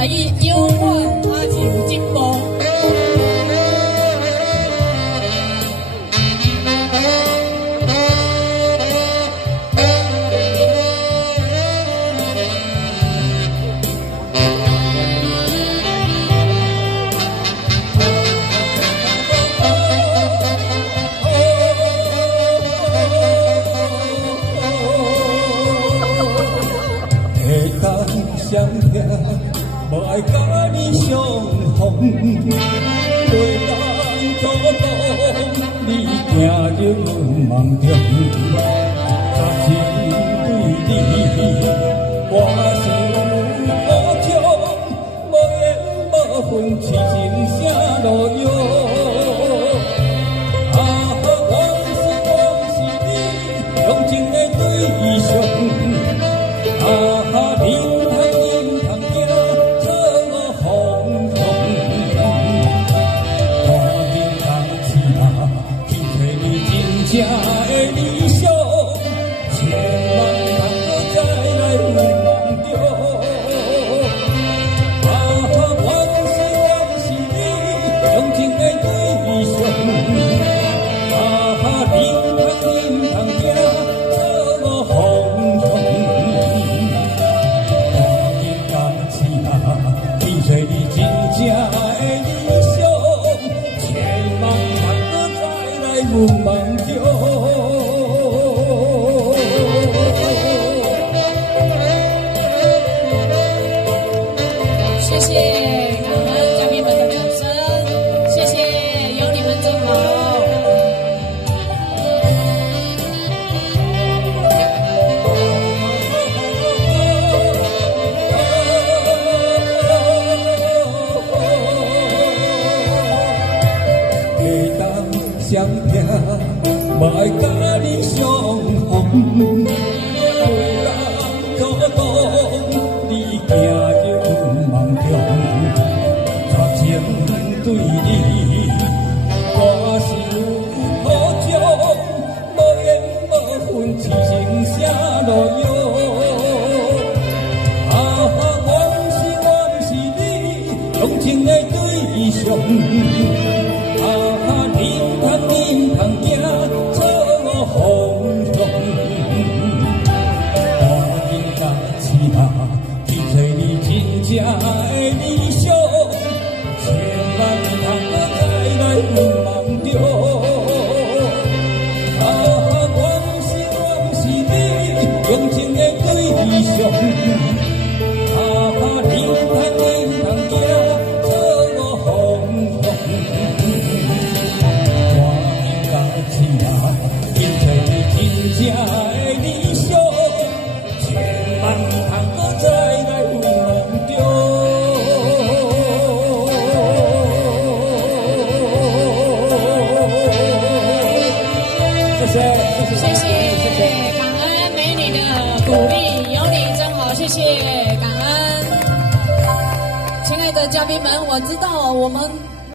台语永远还是有进步。相听，无爱甲你相逢，袂当阻挡你行入梦中。十情对你，我心无情，无缘无分，痴情啥路用？往是你，用情的对象。正的理想，千万通再来有梦中。往是你，用情的对象。你通行错误风风，赶紧感情去找你真正的理想，千万通再来有梦中。谢谢，感恩嘉宾们的掌声，谢谢，有你们真好。会当相听，无爱甲你相逢，袂当阻挡你行入梦中。绝情对你，我是有苦衷，无缘无分，痴情啥路用？往是你，用情的对象。你通行错误风风，赶紧甲起下去找你真正的理想，千万通再来有梦中。往是你，用情的对象。你通行错误风风。真正的理想，千万通再来有梦中。谢谢，谢谢，感恩美女的鼓励，有你真好，谢谢，感恩，亲爱的嘉宾们，我知道我们。